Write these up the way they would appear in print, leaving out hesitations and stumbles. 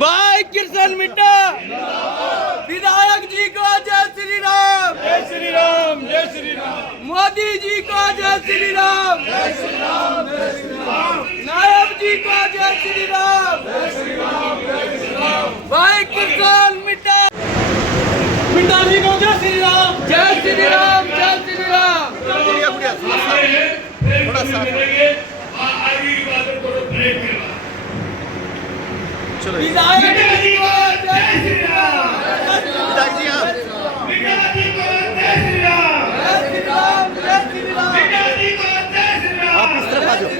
भाई किशन मिड्डा विधायक जी को जय श्री राम, जय श्री राम, जय श्री राम। मोदी जी को जय श्री राम, जय श्री राम, जय श्री राम। नायब जी को जय श्री राम, जय श्री राम, जय श्री राम। भाई किशन मिड्डा मिड्डा जी को जय श्री राम, जय श्री राम, जय श्री राम। थोड़ा सा चलो विधायक जी को जय श्री राम, विधायक जी आप विधायक जी को जय श्री राम, जय श्री राम, जय श्री राम। विधायक जी को जय श्री राम, आप इस तरफ आ जाओ।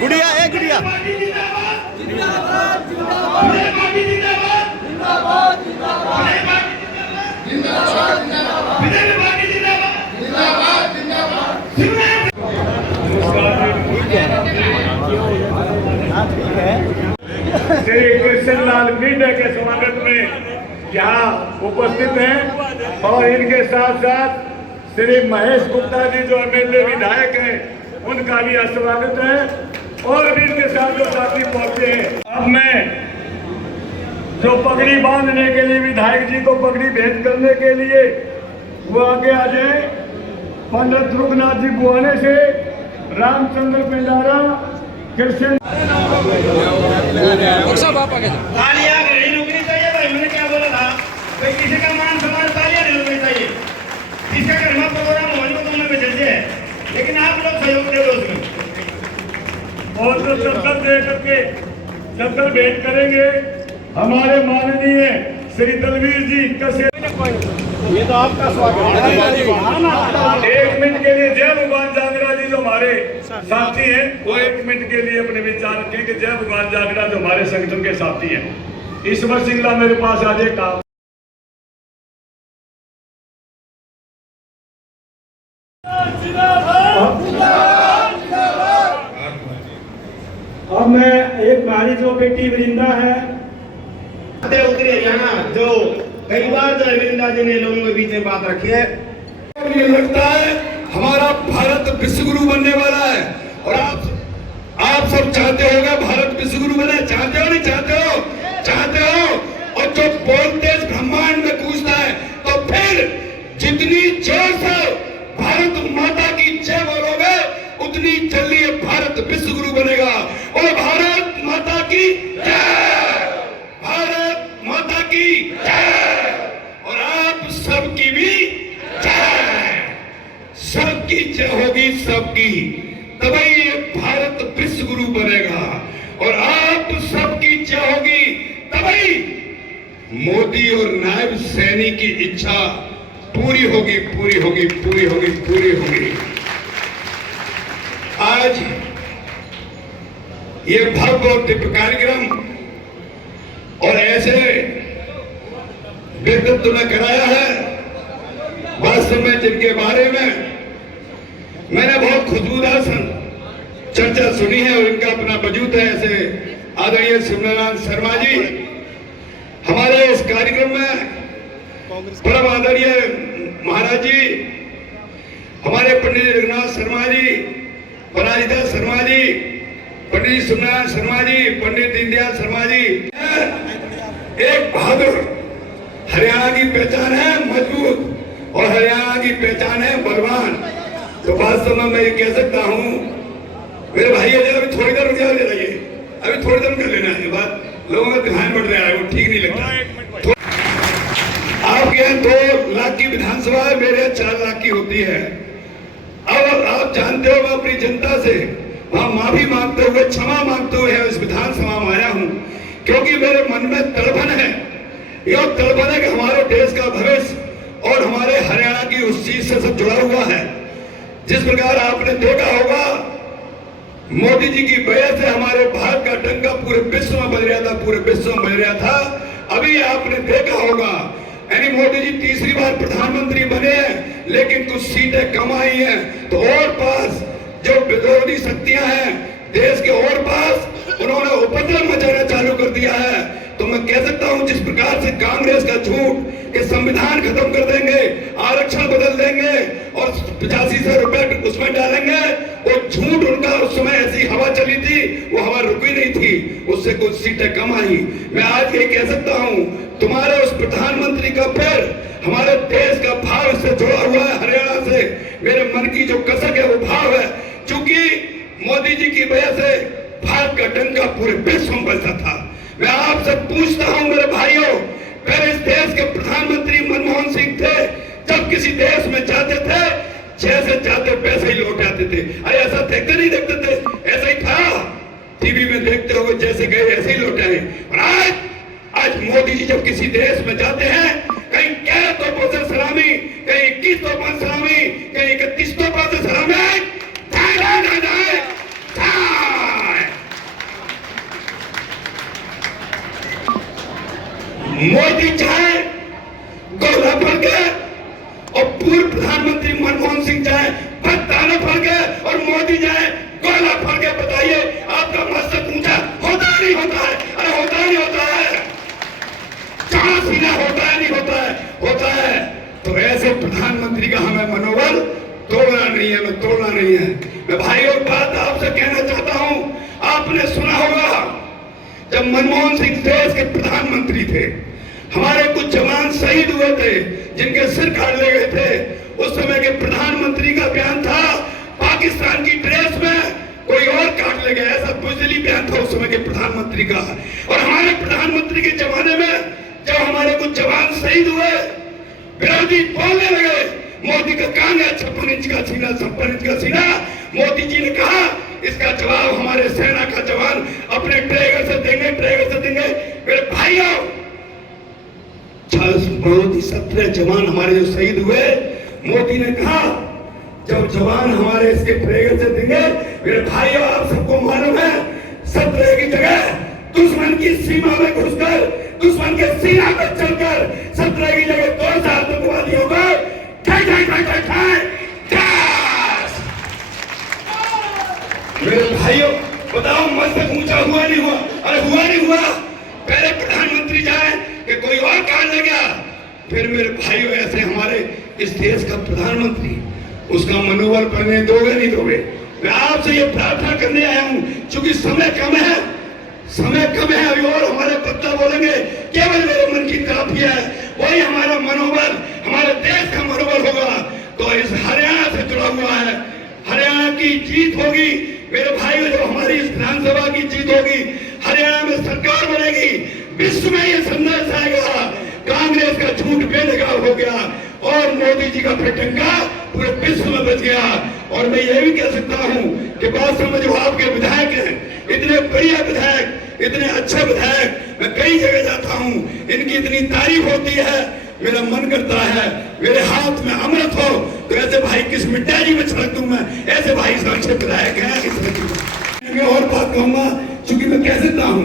गुड़िया है गुड़िया जिंदाबाद जिंदाबाद जिंदाबाद जिंदाबाद जिंदाबाद जिंदाबाद जिंदाबाद। श्री कृष्णलाल मिड्डा के स्वागत में यहाँ उपस्थित हैं और इनके साथ साथ श्री महेश गुप्ता जी जो एमएलए विधायक हैं उनका भी स्वागत है और भी इनके साथ जो साथी पहुंचे हैं। अब मैं जो पगड़ी बांधने के लिए विधायक जी को पगड़ी भेंट करने के लिए वो आगे आ जाए। पंडित रुगनाथ जी बुआने से रामचंद्र पिंडारा कृष्ण तालियां नहीं रुकनी चाहिए भाई। मैंने क्या बोला था भाई, किसी का मान सम्मान तालियां नहीं रुकनी चाहिए। किसका घर में प्रोग्राम होने को तुमने बेचते हैं, लेकिन आप लोग सहयोग दे दो उसमें। और तो चक्कर दे करके चक्कर भेंट करेंगे हमारे माननीय श्री दलवीर जी कसे। ये तो आपका स्वागत है। 1 मिनट के लिए जय भगवान जागड़ा जी जो हमारे साथी हैं वो 1 मिनट के लिए अपने विचार रखें कि जय भगवान जागड़ा जो हमारे संगठन के साथी हैं। ईश्वर सिंगला मेरे पास आज एक काम। अब मैं एक हमारी जो बेटी वृंदा है उत्तरी हरियाणा जो कई बार जो वृंदा जी ने लोगों के बीच में बात रखी है। मुझे लगता है हमारा भारत विश्व गुरु बनने वाला है और आप सब चाहते होंगे भारत विश्व गुरु बने। चाहते हो नहीं चाहते हो? चाहते हो। और जो बोलते ब्रह्मांड में पूछता है तो फिर जितनी जोर से भारत माता की जय बोलोगे उतनी जल्दी भारत विश्व गुरु बनेगा। और भारत माता की जय, भारत माता की जय, और आप सबकी भी जय, सबकी जय होगी सबकी, तभी ये भारत विश्व गुरु बनेगा। और आप सबकी जय होगी तभी मोदी और नायब सैनी की इच्छा पूरी होगी, पूरी होगी, पूरी होगी, पूरी होगी। आज ये भव्य और दिव्य कार्यक्रम और ऐसे व्यक्तित्व ने कराया है वास्तव में जिनके बारे में मैंने बहुत खुशबूदार चर्चा सुनी है और इनका अपना वजूद है। ऐसे आदरणीय सुंदरलाल शर्मा जी हमारे इस कार्यक्रम में, परम आदरणीय महाराज जी, हमारे पंडित रघुनाथ शर्मा जी, पराजिता शर्मा जी, पंडित सुंदरलाल शर्मा जी, पंडित दीनदयाल शर्मा जी, एक बहादुर हरियाणा की पहचान है मजबूत और हरियाणा की पहचान है बलवान। तो वास्तव में मैं ये कह सकता हूँ मेरे भाई अभी थोड़ी देर रुक जाओ, अभी थोड़ी देर कर लेना है बात। लोगों का ध्यान बढ़ रहा है, वो ठीक नहीं लगता। आपके यहाँ 2 लाख की विधानसभा है, मेरे यहाँ 4 लाख की होती है। अब आप जानते हो मैं अपनी जनता से वहां माफी मांगते हुए, क्षमा मांगते हुए इस विधानसभा में आया हूँ, क्योंकि मेरे मन में तड़पन है। यह तड़पन है कि हमारे देश का भविष्य और हमारे हरियाणा की उस चीज से सब जुड़ा हुआ है। जिस प्रकार आपने देखा होगा मोदी जी की वजह से हमारे भारत का डंका पूरे विश्व में बज रहा था, पूरे विश्व में बज रहा था। अभी आपने देखा होगा यानी मोदी जी तीसरी बार प्रधानमंत्री बने हैं, लेकिन कुछ सीटें कम आई हैं। तो और पास जो विरोधी शक्तियां हैं देश के और पास, उन्होंने उपद्रव मचाना चालू कर दिया है। तो मैं कह सकता हूं जिस प्रकार से कांग्रेस का झूठ कि संविधान खत्म कर देंगे, आरक्षण बदल देंगे और 8500 रुपए उसमें डालेंगे, वो झूठ उनका उस समय ऐसी हवा चली थी, वो हवा रुकी नहीं थी, उससे कुछ सीटें कम आई। मैं आज ये कह सकता हूं, तुम्हारे उस प्रधानमंत्री का पैर हमारे देश का भाव से जुड़ा हुआ है, हरियाणा से। मेरे मन की जो कसक है वो भाव है, क्योंकि मोदी जी की वजह से भारत का डंका पूरे विश्व में बजता था। मैं आपसे पूछता हूं मेरे भाइयों, पहले इस देश के प्रधानमंत्री मनमोहन सिंह थे, जब किसी देश में जाते थे जैसे जाते वैसे ही लौट आते थे। अरे ऐसा देखते नहीं देखते थे, ऐसा ही था, टीवी में देखते हो जैसे गए ऐसे ही लौट आए। और आज मोदी जी जब किसी देश में जाते हैं, कहीं 11 तोपों से सलामी, कहीं 21 तोपों से सलामी, कहीं 31 तोपों से सलामी, मोदी चाहे गोला फड़ गए और पूर्व प्रधानमंत्री मनमोहन सिंह चाहे पत्ताना फड़ गए और मोदी जाए गोला फड़ गए। बताइए आपका मस्तक ऊंचा होता नहीं होता है? अरे होता नहीं होता है? कहां सीना होता है? नहीं होता है? होता है। तो ऐसे प्रधानमंत्री का हमें मनोबल तोड़ना नहीं है, मैं तोड़ना नहीं है। मैं भाइयों बात आपसे कहना चाहता हूं, आपने सुना होगा जब मनमोहन सिंह देश के प्रधानमंत्री थे, हमारे कुछ जवान शहीद हुए थे जिनके सिर काट ले गए थे। उस समय के प्रधानमंत्री का बयान था, पाकिस्तान की ड्रेस में कोई और काट ले गया, ऐसा बुजदिली बयान था उस समय के प्रधानमंत्री का। और हमारे प्रधानमंत्री के जमाने में जब हमारे कुछ जवान शहीद हुए, विरोधी बोलने लगे मोदी का काम है 56 इंच का सीना, 56 इंच का सीना। मोदी जी ने कहा इसका जवाब हमारे सेना का जवान अपने ट्रेगर से देंगे, ट्रेगर से देंगे। मेरे भाइयों, 17 जवान हमारे जो शहीद हुए, मोदी ने कहा जब जवान हमारे इसके ट्रेगर से देंगे। मेरे भाइयों, आप सबको मालूम है 17 की जगह दुश्मन की सीमा में घुसकर, दुश्मन के सीना पर चलकर 17 की जगह 2000 आतंकवादियों को मेरे भाइयों बताओ, मस्तक ऊंचा हुआ नहीं हुआ? अरे हुआ नहीं हुआ? पहले प्रधानमंत्री जाए कि कोई और काट ले गया, फिर मेरे भाइयों ऐसे हमारे इस देश का प्रधानमंत्री, उसका मनोबल बनने दोगे नहीं दोगे? मैं आपसे ये प्रार्थना करने आया हूं, क्योंकि समय कम है, समय कम है। अभी और हमारे वक्ता बोलेंगे, केवल मेरे मन की काफी है, वही हमारा मनोबल, हमारे देश का मनोबल होगा। तो इस हरियाणा से जुड़ा हुआ है, हरियाणा की जीत होगी मेरे भाइयों। जो हमारी इस विधानसभा की जीत होगी, हरियाणा में सरकार बनेगी, विश्व में ये संदेश आएगा कांग्रेस का झूठ बेनकाब हो गया और मोदी जी का डंका पूरे विश्व में बच गया। और मैं ये भी कह सकता हूं कि बात समझो, आपके विधायक हैं, इतने बढ़िया विधायक, इतने अच्छे विधायक, मैं कई जगह जाता हूं, इनकी इतनी तारीफ होती है, मेरा मन करता है मेरे हाथ में अमृत हो तो ऐसे भाई किस मिठाई में छिड़क दूं मैं। ऐसे भाई अच्छे विधायक हैं। मैं और बात कहूंगा, क्योंकि मैं कह सकता हूं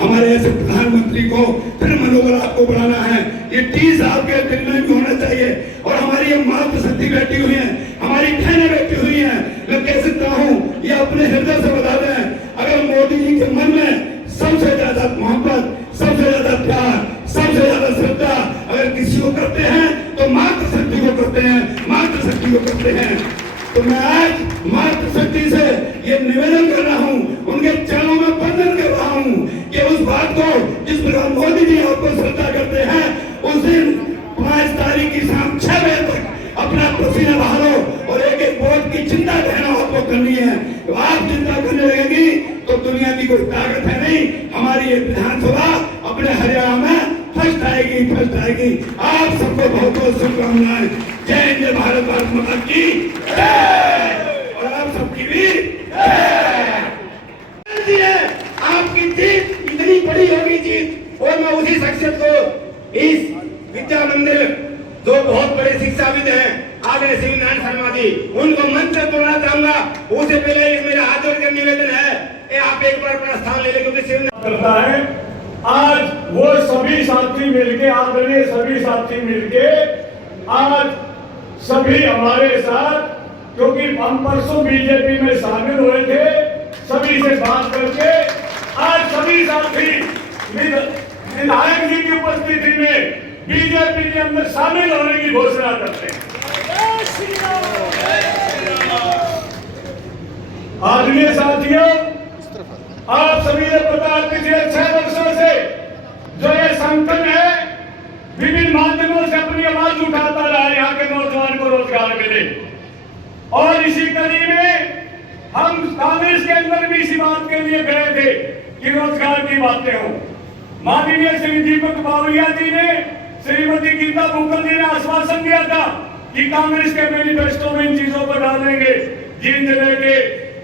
हमारे ऐसे प्रधानमंत्री को फिर मनोबल आपको बढ़ाना है। ये 30 आपके दिल में भी होना चाहिए। और हमारी ये मातृशक्ति बैठी हुई है, हमारी बहनें बैठी हुई है, मैं कह सकता हूँ ये अपने हृदय से बता दें, अगर मोदी जी के मन में सबसे ज्यादा मोहब्बत, सबसे ज्यादा प्यार, सबसे ज्यादा श्रद्धा अगर किसी को करते हैं तो मातृशक्ति को करते हैं, मातृशक्ति को करते हैं। तो मैं आज मातृशक्ति से ये निवेदन कर रहा हूँ, उनके चरणों में वंदन कर रहा हूँ कि उस बात को जिस प्रकार मोदी जी आपको श्रद्धा करते हैं, उस दिन 5 तारीख की शाम 6 बजे तक अपना पसीना बहा लो और एक एक वोट की चिंता कहना आपको करनी है। तो आप चिंता करने लगेंगी तो दुनिया की कोई ताकत है नहीं। हमारी ये विधानसभा अपने हरियाणा में फर्स्ट आएगी, फर्स्ट आएगी। आप सबको बहुत बहुत शुभकामनाएं। जय हिंद, जय भारत, भारत माता की जय। और आप सबकी भी जय। आपकी जीत इतनी बड़ी होगी जीत। और मैं उसी शख्सियत को इस विद्या मंदिर जो बहुत बड़े शिक्षाविद हैं आदरणीय श्री नारायण शर्मा जी, उनको मंच से बोलना चाहूंगा। उससे पहले मेरा हाथ जोड़कर निवेदन है, आप एक बार अपना स्थान ले लें, क्योंकि करता है। आज वो सभी साथी मिलके, आदरणीय सभी साथी मिलके आज सभी हमारे साथ, क्योंकि हम परसों बीजेपी में शामिल हुए थे, सभी से बात करके आज सभी साथी विधायक जी की उपस्थिति में बीजेपी के अंदर शामिल होने की घोषणा करते हैं। आदरणीय साथियों, आप सभी ने पता पिछले 6 वर्षों से जो ये संगठन है विभिन्न माध्यमों से अपनी आवाज उठाता रहा, यहाँ के नौजवान को रोजगार मिले। और इसी कड़ी में हम कांग्रेस के अंदर भी इसी बात के लिए गए थे कि रोजगार की बातें हों। माननीय श्री दीपक बावरिया जी ने, श्रीमती गीता भूकल जी ने आश्वासन दिया था कि कांग्रेस के मैनिफेस्टो में इन चीजों को डालेंगे, जींद जिले के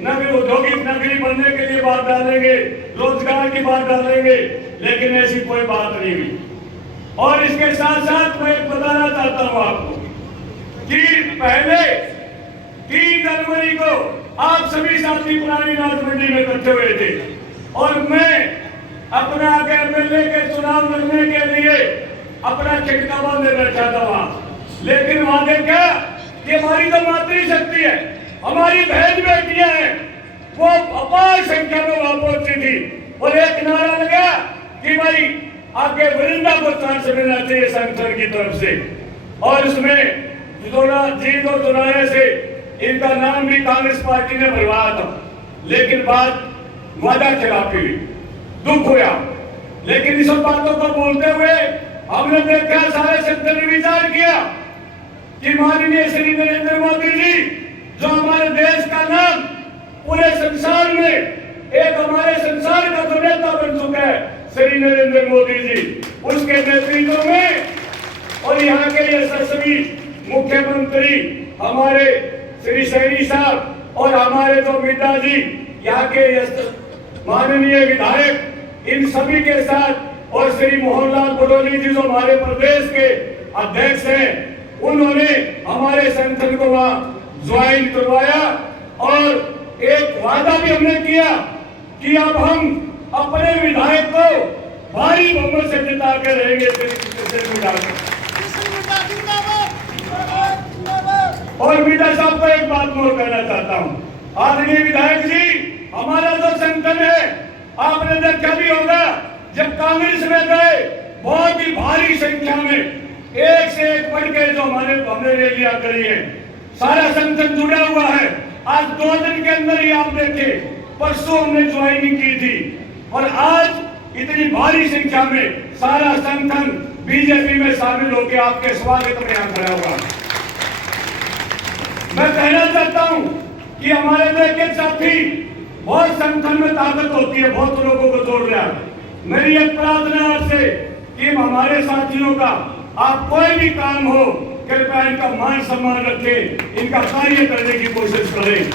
नगरी औद्योगिक नगरी बनने के लिए बात डालेंगे, रोजगार की बात डालेंगे, लेकिन ऐसी कोई बात नहीं हुई। और इसके साथ साथ मैं बताना चाहता हूं आपको कि पहले 3 जनवरी को आप सभी साथी पुरानी राज मंडी में इकट्ठे हुए थे और मैं अपना आगे एमएलए के चुनाव लड़ने के लिए अपना खिटका बांधे बैठा था वहां। लेकिन वहां देखा कि हमारी जो मातृशक्ति है, हमारी बहन बेटियां हैं, वो अपार संख्या में वहां पहुंची थी और एक नारा लगा कि भाई आगे वरिंदा को चांस मिलना चाहिए संगठन की तरफ से। और उसमें जीत और दुराने से इनका नाम भी कांग्रेस पार्टी ने भरवाया था, लेकिन बात वादा खिलाफी हुई, दुख हुआ। लेकिन इस बातों को बोलते हुए हमने देखा, सारे संगठन ने विचार किया कि माननीय श्री नरेंद्र मोदी जी जो हमारे देश का नाम पूरे संसार में एक हमारे संसार का जो नेता बन चुका है श्री नरेंद्र मोदी जी, उसके नेतृत्व में और यहाँ के यशस्वी मुख्यमंत्री हमारे श्री सैनी साहब और हमारे जो मिता जी, यहाँ के माननीय विधायक, इन सभी के साथ और श्री मोहनलाल पटोली जी जो हमारे प्रदेश के अध्यक्ष हैं, उन्होंने हमारे संगठन को वहां ज्वाइन करवाया और एक वादा भी हमने किया कि अब हम अपने विधायक को भारी बहुमत से जिता के रहेंगे। और मीडिया साहब को एक बात और कहना चाहता हूं, आदरणीय विधायक जी, हमारा जो संगठन है आपने देखा भी होगा, जब कांग्रेस में गए बहुत ही भारी संख्या में एक से एक बढ़ के जो हमने रैलियां करी है, सारा संगठन जुड़ा हुआ है। आज 2 दिन के अंदर ही आप देखे, परसों हमने ज्वाइनिंग की थी और आज इतनी भारी संख्या में सारा संगठन बीजेपी में शामिल होकर आपके स्वागत में यहाँ खड़ा हुआ। मैं कहना चाहता हूं कि हमारे देश के साथी बहुत संगठन में ताकत होती है, बहुत लोगों को जोड़ रहा है। मेरी एक प्रार्थना आपसे कि हमारे साथियों का आप कोई भी काम हो, कृपया इनका मान सम्मान रखें, इनका कार्य करने की कोशिश करें,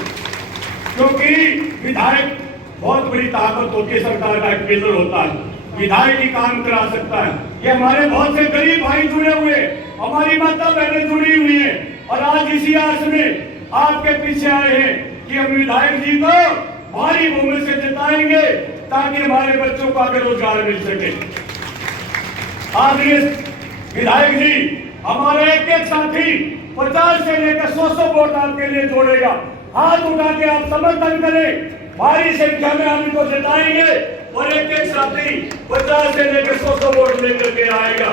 क्योंकि विधायक बहुत बड़ी ताकत होती है, सरकार का एक पिलर होता है, विधायक ही काम करा सकता है। ये हमारे बहुत से गरीब भाई जुड़े हुए, हमारी माता बहनें जुड़ी हुई हैं और आज इसी आस में आपके पीछे आए हैं कि हम विधायक जी को भारी बहुमत से जिताएंगे ताकि हमारे बच्चों को आगे रोजगार मिल सके। आदरणीय विधायक जी, हमारा एक एक साथी 50 से लेकर 100 वोट आपके लिए जोड़ेगा। हाथ उठा के आप समर्थन करें, भारी संख्या में हम इनको जिताएंगे और एक एक साथी 50 से लेकर 100 वोट लेकर के आएगा।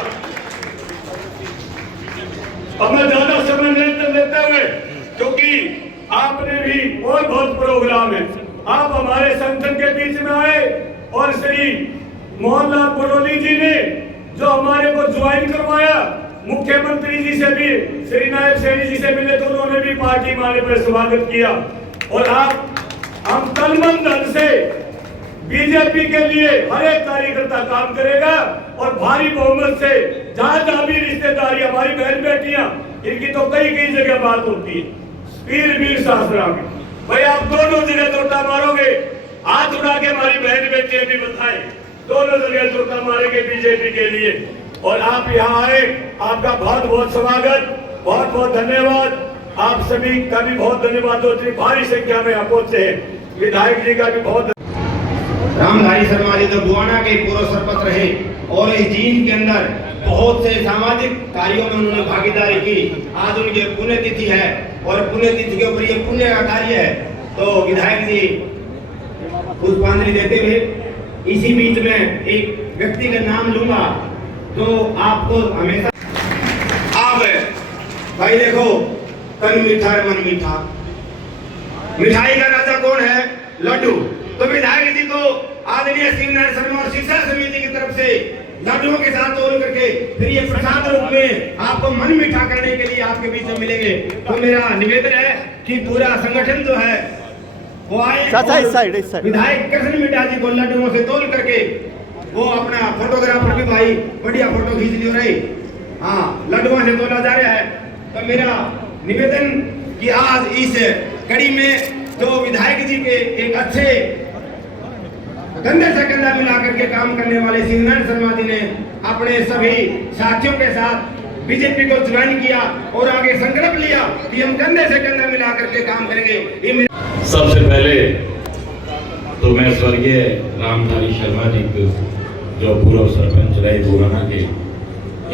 अब मैं ज्यादा समय नहीं लेते हुए, क्योंकि आपने भी और बहुत प्रोग्राम है, आप हमारे संगठन के बीच में आए और श्री मोहनलाल पटोली जी ने जो हमारे को ज्वाइन करवाया, मुख्यमंत्री जी से भी, श्री नायब सैनी जी से मिले तो उन्होंने भी पार्टी में आने पर स्वागत किया। और हम तन-मन धन से बीजेपी के लिए हर एक कार्यकर्ता काम करेगा और भारी बहुमत से जहां भी रिश्तेदारी, हमारी बहन बेटियां, इनकी तो कई जगह बात होती है, वीर शास्त्रा में, भाई आप दोनों जगह चोटा मारोगे, हाथ उठा के हमारी बहन बेटियां भी बताएं, दोनों जगह चोटा मारेंगे बीजेपी के लिए। और आप यहाँ आए, आपका बहुत बहुत स्वागत, बहुत बहुत धन्यवाद। आप सभी का भी बहुत धन्यवाद, जो इतनी भारी संख्या में आप पहुंचे हैं। विधायक जी का भी बहुत। रामधारी शर्मा जी तो बुआना के पूर्व सरपंच रहे और इस जींद के अंदर बहुत से सामाजिक कार्यों में उन्होंने भागीदारी की। आज उनकी पुण्यतिथि है और पुण्यतिथि के ऊपर ये पुण्य का कार्य है, तो विधायक जी पुष्पांजलि देते हुए इसी बीच में एक व्यक्ति का नाम लूंगा तो आपको हमेशा आप भाई देखो, तन मीठा रे मन मीठा, मिठाई का राजा कौन है? लड्डू। तो विधायक जी को आदरणीय शिवनारायण शर्मा और शिक्षा समिति की तरफ से लड्डुओं के साथ तोड़ करके फिर ये प्रसाद रूप में आपको मन मीठा करने के लिए आपके बीच में मिलेंगे। तो मेरा निवेदन है कि पूरा संगठन जो है वो आए, इस साइड विधायक कृष्ण मिड्डा जी को लड्डुओं से तोड़ करके वो अपना फोटोग्राफर भी भाई बढ़िया फोटो खींच लियो रही। हाँ, लड्डुओं से तोला जा रहा है। तो मेरा निवेदन कि आज इस कड़ी में जो विधायक जी के एक अच्छे कंधे से कंधा मिला करके काम करने वाले शिवनारायण शर्मा जी ने अपने सभी साथियों के साथ बीजेपी को ज्वाइन किया और आगे संकल्प लिया कि हम कंधे से कंधा मिला करके काम करेंगे। सबसे पहले तो मैं स्वर्गीय रामधारी शर्मा जी को, जो पूर्व सरपंच रहे बुराना के,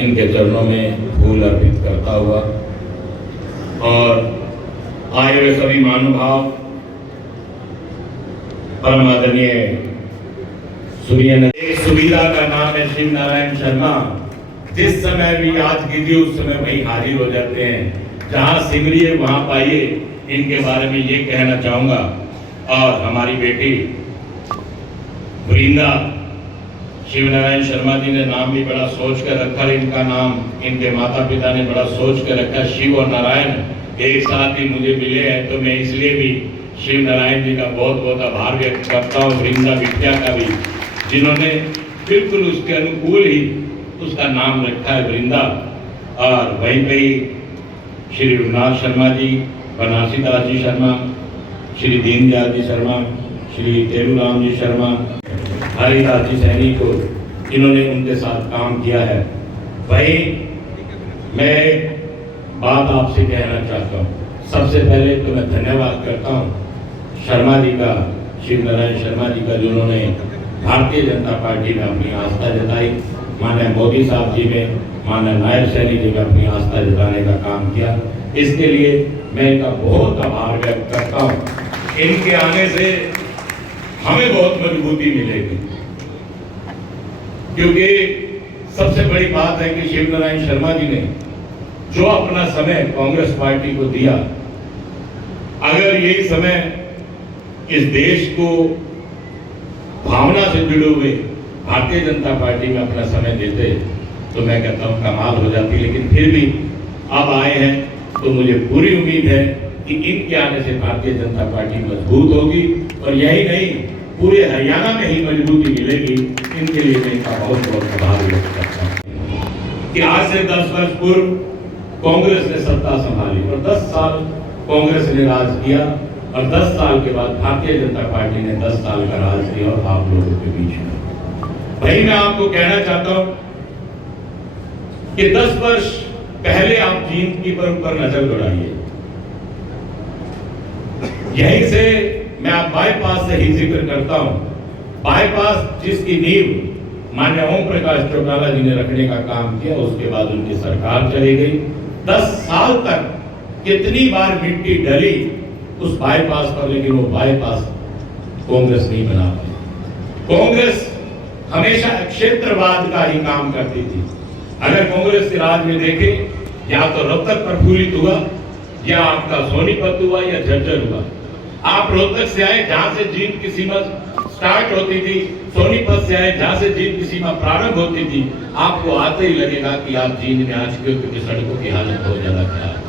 इनके चरणों में फूल अर्पित करता हुआ और आए हुए सभी महानुभाव, परम आदरणीय सूर्य, एक सुविधा का नाम है शिव नारायण शर्मा। जिस समय भी याद कीजिए उस समय वही हाजिर हो जाते हैं। जहां सिमरिए वहां पाइए, इनके बारे में ये कहना चाहूंगा। और हमारी बेटी वृंदा, शिवनारायण शर्मा जी ने नाम भी बड़ा सोच कर रखा। इनका नाम इनके माता पिता ने बड़ा सोच कर रखा। शिव और नारायण एक साथ ही मुझे मिले हैं, तो मैं इसलिए भी शिव नारायण जी का बहुत बहुत आभार व्यक्त करता हूँ। वृंदा विद्या का भी, जिन्होंने बिल्कुल उसके अनुकूल ही उसका नाम रखा है वृंदा। और वहीं पे ही श्री रघुनाथ शर्मा जी, बनारसी दास जी शर्मा, श्री दीनदयाल जी शर्मा, श्री तेरूराम जी शर्मा, हरिदास जी सैनी को, जिन्होंने उनके साथ काम किया है। वहीं मैं बात आपसे कहना चाहता हूँ। सबसे पहले तो मैं धन्यवाद करता हूँ शर्मा जी का, शिव नारायण शर्मा जी का, जिन्होंने भारतीय जनता पार्टी में अपनी आस्था जताई। माननीय मोदी साहब जी में, माननीय नायब सैनी जी में अपनी आस्था जताने का काम किया। इसके लिए मैं इनका बहुत आभार व्यक्त करता हूँ। इनके आने से हमें बहुत मजबूती मिलेगी, क्योंकि सबसे बड़ी बात है कि शिव नारायण शर्मा जी ने जो अपना समय कांग्रेस पार्टी को दिया, अगर यही समय इस देश को भावना से जुड़े हुए भारतीय जनता पार्टी में अपना समय देते तो मैं कहता हूँ कमाल हो जाती। लेकिन फिर भी अब आए हैं तो मुझे पूरी उम्मीद है कि इनके आने से भारतीय जनता पार्टी मजबूत होगी, और यही नहीं पूरे हरियाणा में ही मजबूती मिलेगी। इनके लिए मैं इनका बहुत बहुत आभार व्यक्त करता हूँ कि आज से 10 वर्ष पूर्व कांग्रेस ने सत्ता संभाली और 10 साल कांग्रेस ने राज किया, और 10 साल के बाद भारतीय जनता पार्टी ने 10 साल का राज किया और आप लोगों के बीच में। भाई मैं आपको कहना चाहता हूं कि 10 वर्ष पहले आप जींद की पर नजर दौड़ाइए। यहीं से मैं आप बाईपास से ही जिक्र करता हूं। बाईपास जिसकी नींव माननीय ओम प्रकाश चौटाला जी ने रखने का काम किया, उसके बाद उनकी सरकार चली गई। 10 साल तक कितनी बार मिट्टी डली उस बाईपास पर, लेकिन वो बाईपास कांग्रेस नहीं बना पाई। कांग्रेस हमेशा क्षेत्रवाद का ही काम करती थी। अगर कांग्रेस के राज में देखें, या तो रोहतक प्रफुल्लित हुआ, या आपका सोनीपत हुआ, या झज्जर हुआ। आप रोहतक से आए जहां से जींद की सीमा स्टार्ट होती थी, सोनीपत से आए जहां से जींद की सीमा प्रारंभ होती थी, आपको आते ही लगेगा कि आप जींद में आ चुके हो, क्योंकि सड़कों की हालत बहुत ज्यादा खराब है।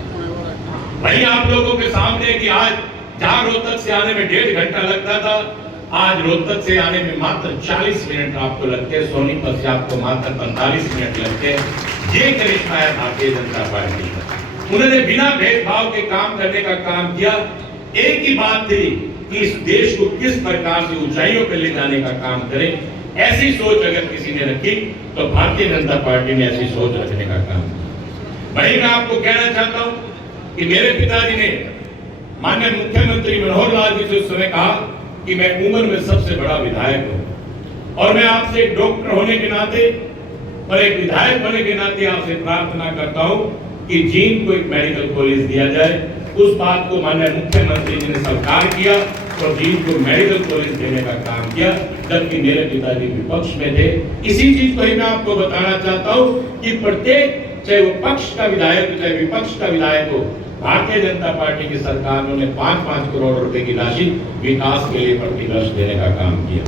वहीं आप लोगों के सामने कि आज जहां रोहतक से आने में 1.5 घंटा लगता था, आज रोहतक से आने में मात्र 40 मिनट आपको लगते हैं, सोनीपत से आपको मात्र 45 मिनट लगते हैं। ये करिश्मा है भारतीय जनता पार्टी का। उन्होंने बिना भेदभाव के काम करने का काम किया। एक ही बात थी कि इस देश को किस प्रकार से ऊंचाइयों पर ले जाने का काम करें। ऐसी सोच अगर किसी ने रखी तो भारतीय जनता पार्टी ने ऐसी सोच रखने का काम किया। भाई मैं आपको कहना चाहता हूं कि मेरे पिताजी ने माननीय मुख्यमंत्री मनोहर लाल जी से उस समय कहा कि मैं उम्र में सबसे बड़ा विधायक हूं, और मैं आपसे एक डॉक्टर होने के नाते और एक विधायक होने के नाते आपसे प्रार्थना करता हूं कि जींद को एक मेडिकल कॉलेज दिया जाए। उस बात को माननीय मुख्यमंत्री जी ने स्वीकार किया और जींद को मेडिकल कॉलेज देने का काम किया, जबकि मेरे पिताजी विपक्ष में थे। इसी चीज को ही मैं आपको बताना चाहता हूँ कि प्रत्येक, चाहे वो पक्ष का विधायक चाहे विपक्ष का विधायक हो, भारतीय जनता पार्टी की सरकार ने 5-5 करोड़ रुपए की राशि विकास के लिए प्रतिवर्ष देने का काम किया।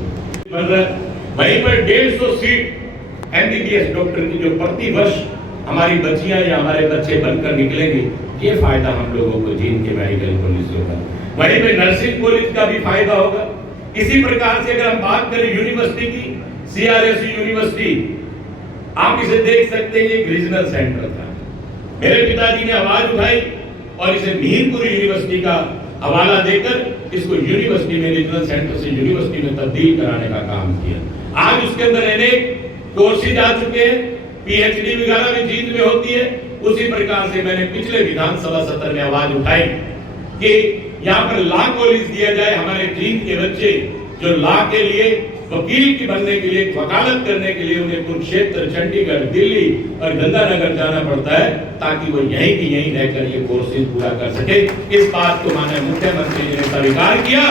वहीं पर 150 सीट एमबीबीएस डॉक्टर की जो प्रति वर्ष हमारी बच्चियां या हमारे बच्चे बनकर निकलेंगे, ये फायदा हम लोगों को जींद के मेडिकल कॉलेज से होगा। वहीं पर नर्सिंग कॉलेज का भी फायदा होगा। इसी प्रकार से अगर हम बात करें यूनिवर्सिटी की, CRSU यूनिवर्सिटी, आप इसे देख सकते हैं, एक रीजनल सेंटर था। मेरे पिताजी ने आवाज उठाई और इसे मीरपुर यूनिवर्सिटी का हवाला देकर इसको यूनिवर्सिटी में, रीजनल सेंटर से यूनिवर्सिटी में तब्दील कराने का काम किया। आज उसके अंदर अनेक कोर्सेज आ चुके हैं, PhD वगैरह भी जींद में होती है। उसी प्रकार से मैंने पिछले विधानसभा सत्र में आवाज उठाई कि यहाँ पर लॉ कॉलेज दिया जाए। हमारे जींद के बच्चे जो लॉ के लिए, वकील की बनने के लिए, वकालत करने के लिए उन्हें कुरुक्षेत्र, चंडीगढ़, दिल्ली और गंगानगर जाना पड़ता है, ताकि वो यहीं की यहीं रहकर ये कोर्सेज पूरा कर सके। इस बात को माननीय मुख्यमंत्री जी ने स्वीकार किया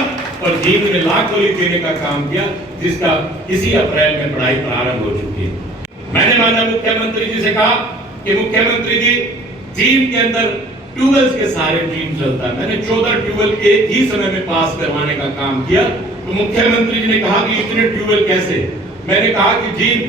और जींद में लॉ कॉलेज देने का काम किया, जिसका इसी अप्रैल में पढ़ाई प्रारंभ हो चुकी है। मैंने माननीय मुख्यमंत्री जी से कहा कि मुख्यमंत्री जी, जींद के अंदर ट्यूबवेल्स के सारे ड्रीम चलता है। मैंने 14 ट्यूबवेल एक ही समय में पास करवाने का काम किया। तो मुख्यमंत्री जी ने कहा कि इतने ट्यूबवेल कैसे? मैंने कहा कि जींद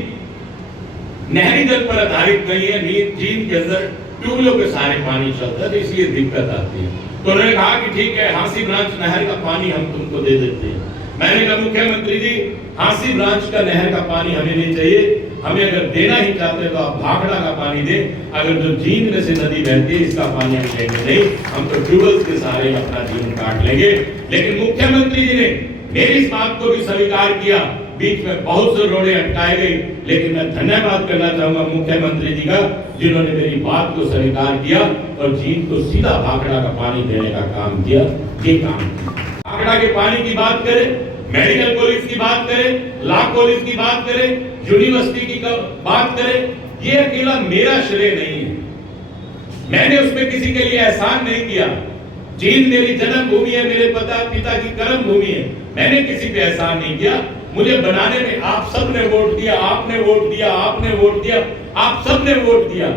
नहरी जल पर आधारित नहीं है, जींद के अंदर ट्यूबवेलों के सारे पानी चलता है, तो इसलिए दिक्कत आती है। तो उन्होंने कहा कि ठीक है, हांसी ब्रांच नहर का पानी हम तुमको दे देते हैं। मैंने कहा मुख्यमंत्री जी, हांसी ब्रांच का नहर का पानी हमें नहीं चाहिए, हमें अगर देना ही चाहते हैं तो आप भाखड़ा का पानी दें। अगर जो जींद में से नदी बहती है इसका पानी हम लेंगे नहीं, हम तो ट्यूबवेल्स के सहारे अपना जीवन काट लेंगे। लेकिन मुख्यमंत्री जी ने मेरी इस बात को भी स्वीकार किया। बीच में बहुत से रोड़े अटकाए गए, लेकिन मैं धन्यवाद करना चाहूंगा मुख्यमंत्री जी का, जिन्होंने मेरी बात को स्वीकार किया और जींद को सीधा भाखड़ा का पानी देने का काम किया। ये काम भाखड़ा के पानी की बात करें, मेडिकल कॉलेज की बात करें, लॉ कॉलेज की बात करें, यूनिवर्सिटी की बात करें, ये अकेला मेरा श्रेय नहीं है। मैंने उसमें किसी के लिए एहसान नहीं किया। जींद मेरी जन्मभूमि है, मेरे पिता की कर्म भूमि है। मैंने किसी पे एहसान नहीं किया। मुझे बनाने में आप सब ने वोट दिया, आपने वोट दिया, आपने वोट दिया, आप सब ने वोट दिया।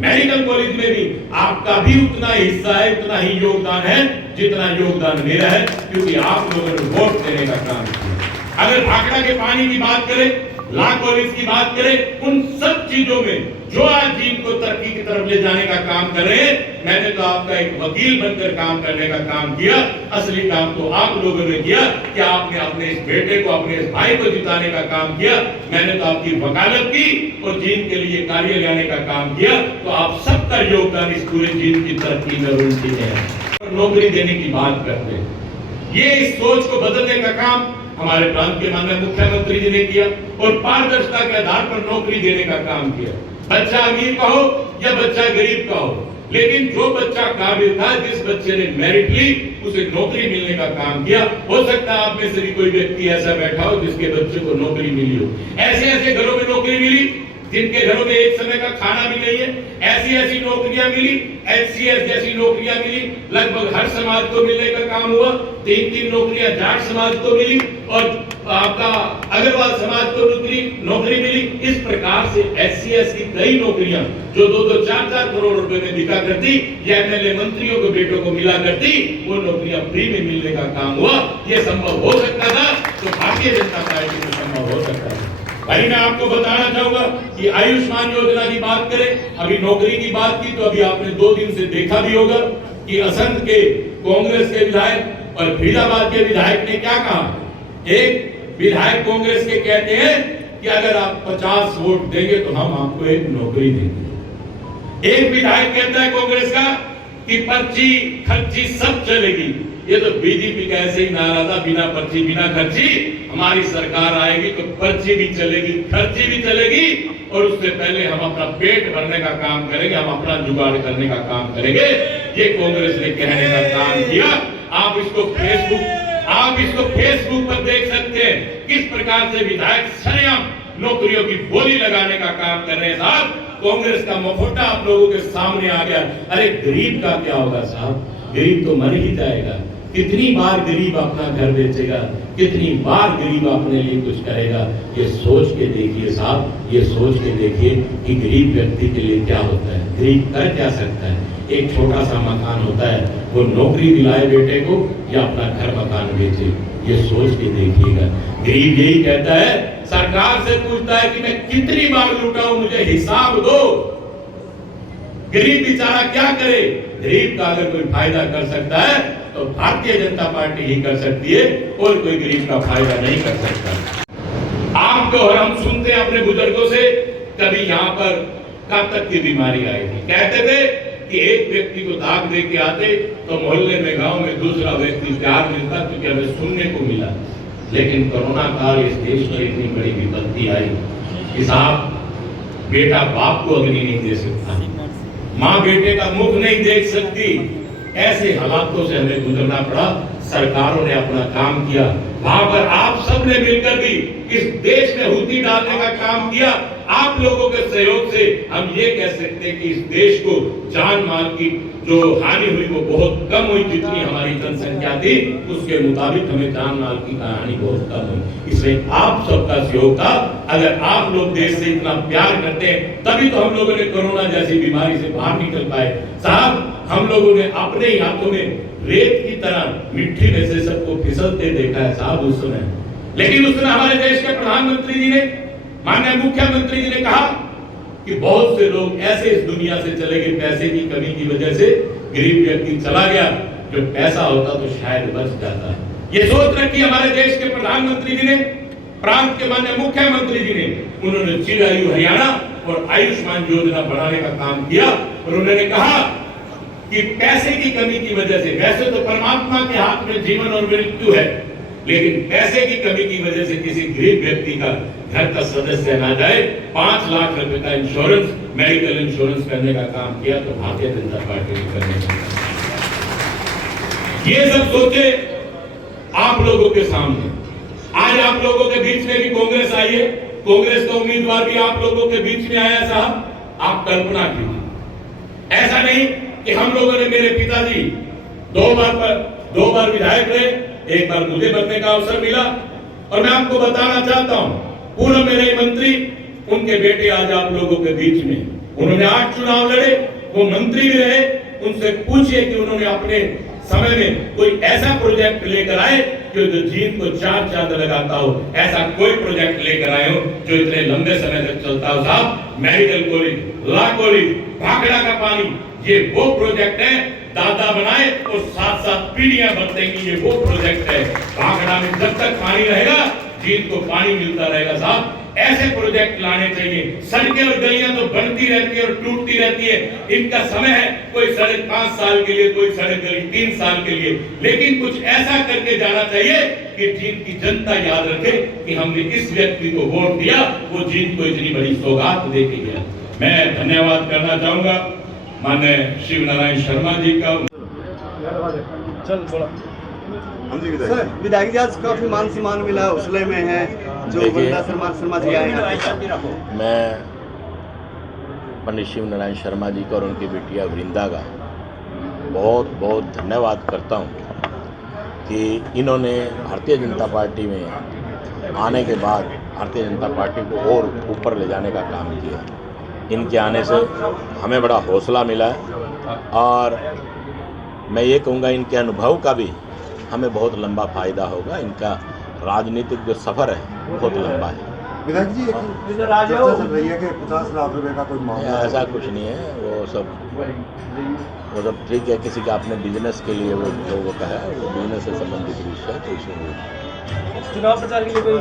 मेडिकल कॉलेज में भी आपका भी उतना हिस्सा है, उतना ही योगदान है जितना योगदान मेरा है, क्योंकि आप लोगों ने वोट देने का काम किया। अगर भाखड़ा के पानी की बात करें, लॉ कॉलेज की बात करें, उन सब चीजों में जो आज जींद को तरक्की की तरफ ले जाने का काम कर रहे हैं, मैंने तो आपका एक वकील बनकर काम करने का काम किया। असली काम तो आप लोगों ने किया कि आपने अपने इस बेटे को, अपने इस भाई को जिताने का काम किया। मैंने तो आपकी वकालत की और जींद के लिए कार्य लाने का काम किया। तो आप सबका योगदान इस पूरे जींद की तरक्की में, उन्नति में है। नौकरी देने की बात करते हैं, ये इस सोच को बदलने का काम हमारे प्रांत के माननीय मुख्यमंत्री जी ने किया और पारदर्शिता के आधार पर नौकरी देने का काम किया। बच्चा अमीर का हो या बच्चा गरीब का हो, लेकिन जो बच्चा काबिल था, जिस बच्चे ने मेरिट ली, उसे नौकरी मिलने का काम किया। हो सकता है आप में से भी कोई व्यक्ति ऐसा बैठा हो जिसके बच्चे को नौकरी मिली हो। ऐसे ऐसे घरों में नौकरी मिली जिनके घरों में एक समय का खाना भी नहीं है। ऐसी ऐसी नौकरियां मिली, HCS जैसी नौकरियां मिली, लगभग हर समाज को मिलने का काम हुआ। 3-3 नौकरियां जाट समाज को मिली और आपका अग्रवाल समाज को नौकरी मिली। इस प्रकार से HCS की कई नौकरियां जो 2-2, 4-4 करोड़ रुपए में बिका करती या MLA मंत्रियों के बेटों को मिला करती, वो नौकरियां फ्री में मिलने का काम हुआ। ये संभव हो सकता था तो भारतीय जनता पार्टी में संभव हो सकता है। भाई मैं आपको बताना चाहूंगा कि आयुष्मान योजना की बात करें, अभी नौकरी की बात की, तो अभी आपने 2 दिन से देखा भी होगा कि असंध के कांग्रेस के विधायक और फरीदाबाद के विधायक ने क्या कहा। एक विधायक कांग्रेस के कहते हैं कि अगर आप 50 वोट देंगे तो हम आपको एक नौकरी देंगे। एक विधायक कहता है कांग्रेस का कि पर्ची खर्ची सब चलेगी। ये तो बीजेपी का ऐसे ही नारा था, बिना पर्ची बिना खर्ची हमारी सरकार आएगी तो पर्ची भी चलेगी, खर्ची भी चलेगी, और उससे पहले हम अपना पेट भरने का काम करेंगे, हम अपना जुगाड़ करने का काम करेंगे। ये कांग्रेस ने कहने का काम किया। आप इसको फेसबुक पर देख सकते हैं किस प्रकार से विधायक सरेआम नौकरियों की बोली लगाने का काम कर रहे हैं। साहब, कांग्रेस का मुखौटा आप लोगों के सामने आ गया। अरे गरीब का क्या होगा साहब? गरीब तो मर ही जाएगा। कितनी बार गरीब अपना घर बेचेगा, कितनी बार गरीब अपने लिए कुछ करेगा। ये सोच के देखिए साहब, ये सोच के देखिए कि गरीब व्यक्ति के लिए क्या होता है, गरीब कर क्या सकता है। एक छोटा सा मकान होता है, वो नौकरी दिलाए बेटे को या अपना घर मकान बेचे, ये सोच के देखिएगा। गरीब यही कहता है, सरकार से पूछता है कि मैं कितनी बार लूटा हूं, मुझे हिसाब दो। गरीब बेचारा क्या करे। गरीब का अगर कोई फायदा कर सकता है तो भारतीय जनता पार्टी ही कर सकती है, और कोई गरीब का फायदा नहीं कर सकता। आपको और हम सुनते हैं अपने बुजुर्गों से, कभी यहाँ पर कब तक की बीमारी आई थी, कहते थे कि एक व्यक्ति को दाग दे के आते तो मोहल्ले में, गांव में दूसरा व्यक्ति प्यार मिलता, क्योंकि हमें सुनने को मिला। लेकिन कोरोना काल इस देश में इतनी बड़ी विपत्ति आई कि साहब, बेटा बाप को अग्नि नहीं दे सकता, माँ बेटे का मुख नहीं देख सकती। ऐसे हालातों से हमें गुजरना पड़ा। सरकारों ने अपना काम किया, वहां पर आप सब ने मिलकर भी इस देश में हुती डालने का काम किया। आप लोगों के सहयोग से हम ये कह सकते हैं कि इस देश को जान माल की जो हानि हुई वो बहुत कम हुई। जितनी हमारी जनसंख्या थी उसके मुताबिक हमें जान माल की हानि बहुत कम हुई। इसलिए आप सबका सहयोग था। अगर आप लोग देश से इतना प्यार करते हैं तभी तो हम लोगों ने कोरोना जैसी बीमारी से बाहर निकल पाए। साहब, हम लोगों ने अपने ही हाथों में रेत की तरह मिट्टी में से सबको फिसलते देखा है साहब उस समय। लेकिन उस समय हमारे देश के प्रधानमंत्री जी ने, माननीय मुख्यमंत्री जी ने कहा कि बहुत से लोग ऐसे इस दुनिया से चले गए पैसे की कमी की वजह से। गरीब व्यक्ति चला गया, जो पैसा होता तो शायद बच जाता। ये सोच रखी हमारे देश के प्रधानमंत्री जी ने, प्रांत के माननीय मुख्यमंत्री जी ने। उन्होंने चिरायु हरियाणा और आयुष्मान योजना बढ़ाने का काम किया, और उन्होंने कहा कि पैसे की कमी की वजह से, वैसे तो परमात्मा के हाथ में जीवन और मृत्यु है, लेकिन पैसे की कमी की वजह से किसी गरीब व्यक्ति का घर का सदस्य ना जाए, 5 लाख रुपए का इंश्योरेंस, मेडिकल इंश्योरेंस करने का काम किया। तो भारतीय जनता पार्टी ने करने का, ये सब सोचे आप लोगों के सामने। आज आप लोगों के बीच में भी कांग्रेस आई है, कांग्रेस का उम्मीदवार भी आप लोगों के बीच में आया। साहब, आप कल्पना कीजिए, ऐसा नहीं कि हम लोगों ने, मेरे पिताजी 2 बार विधायक रहे, 1 बार मुझे बनने का अवसर मिला। और मैं आपको बताना चाहता हूं, पूर्व मेरे मंत्री, उनके बेटे आज आप लोगों के बीच में, उन्होंने 8 चुनाव लड़े, वो मंत्री भी रहे। उनसे पूछिए कि उन्होंने अपने समय में कोई ऐसा प्रोजेक्ट लेकर आए जो जींद को 4 चांद लगाता हो। ऐसा कोई प्रोजेक्ट लेकर आए हो जो इतने लंबे समय तक चलता हो। साहब, medical college, law college, Bhakra का पानी, ये वो प्रोजेक्ट है। दादा बनाए और 7-7 पीढ़ियां बदलेंगी, ये वो प्रोजेक्ट है। भाखड़ा में जब तक पानी रहेगा, जींद को पानी मिलता रहेगा। साहब, ऐसे प्रोजेक्ट लाने चाहिए। सड़कें और गलियां तो बनती रहती है और टूटती रहती है, इनका समय है। कोई सड़क 5 साल के लिए, कोई सड़क गली 3 साल के लिए, लेकिन कुछ ऐसा करके जाना चाहिए कि जींद की जनता याद रखे कि हमने इस व्यक्ति को वोट दिया, वो जींद को इतनी बड़ी सौगात दे के गया। मैं धन्यवाद करना चाहूंगा माननीय शिव नारायण शर्मा जी का। हम जी विधायक जी, आज काफी मान सम्मान मिला, हौसले में है जो वंदना शर्मा जी आए हैं। मैं पंडित शिव नारायण शर्मा जी का और उनकी बेटिया वृंदा का बहुत बहुत धन्यवाद करता हूं कि इन्होंने भारतीय जनता पार्टी में आने के बाद भारतीय जनता पार्टी को और ऊपर ले जाने का काम किया। इनके आने से हमें बड़ा हौसला मिला है, और मैं ये कहूँगा इनके अनुभव का भी हमें बहुत लंबा फायदा होगा। इनका राजनीतिक जो सफ़र है बहुत लंबा है। विधायक जी, चर्चा चल रही है कि 50 लाख रुपए का कोई मामला, ऐसा कुछ नहीं है। वो सब ठीक है, किसी का अपने बिजनेस के लिए वो लोगों का है, वो बिजनेस से संबंधित विषय है। तो इसमें चुनाव प्रचार के लिए कोई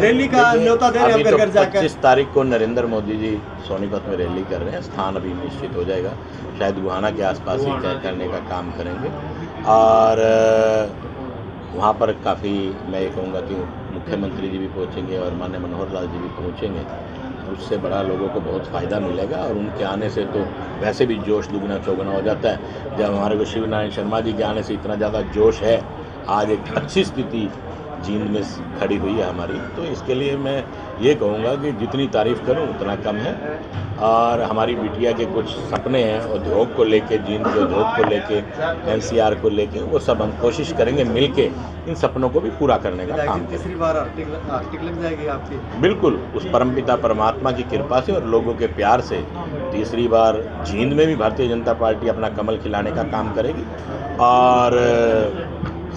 रैली का न्योता दे रहे हैं। अभी तो 25 तारीख को नरेंद्र मोदी जी सोनीपत में रैली कर रहे हैं। स्थान अभी निश्चित हो जाएगा, शायद गुहाना के आसपास ही तय करने का काम करेंगे। और वहाँ पर काफ़ी, मैं ये कहूँगा कि मुख्यमंत्री जी भी पहुँचेंगे और माननीय मनोहर लाल जी भी पहुँचेंगे। उससे बड़ा लोगों को बहुत फ़ायदा मिलेगा, और उनके आने से तो वैसे भी जोश दुगना चौगुना हो जाता है। जब हमारे को शिव नारायण शर्मा जी के आने से इतना ज़्यादा जोश है, आज एक अच्छी स्थिति जींद में खड़ी हुई है हमारी। तो इसके लिए मैं ये कहूँगा कि जितनी तारीफ़ करूँ उतना कम है। और हमारी बिटिया के कुछ सपने हैं उद्योग को लेके, जींद के उद्योग को लेके, एनसीआर को लेके, वो सब हम कोशिश करेंगे मिलके इन सपनों को भी पूरा करने का काम करें। तीसरी बार आर्टिक लग जाएगी आपकी? बिल्कुल, उस परमपिता परमात्मा की कृपा से और लोगों के प्यार से तीसरी बार जींद में भी भारतीय जनता पार्टी अपना कमल खिलाने का काम करेगी और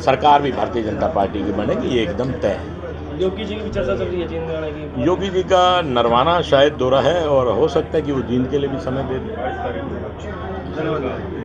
सरकार भी भारतीय जनता पार्टी की बनेगी, ये एकदम तय है। योगी जी की भी चर्चा चल रही है जींद में आने की। योगी जी का नरवाना शायद दौरा है और हो सकता है कि वो जींद के लिए भी समय दे दें। धन्यवाद।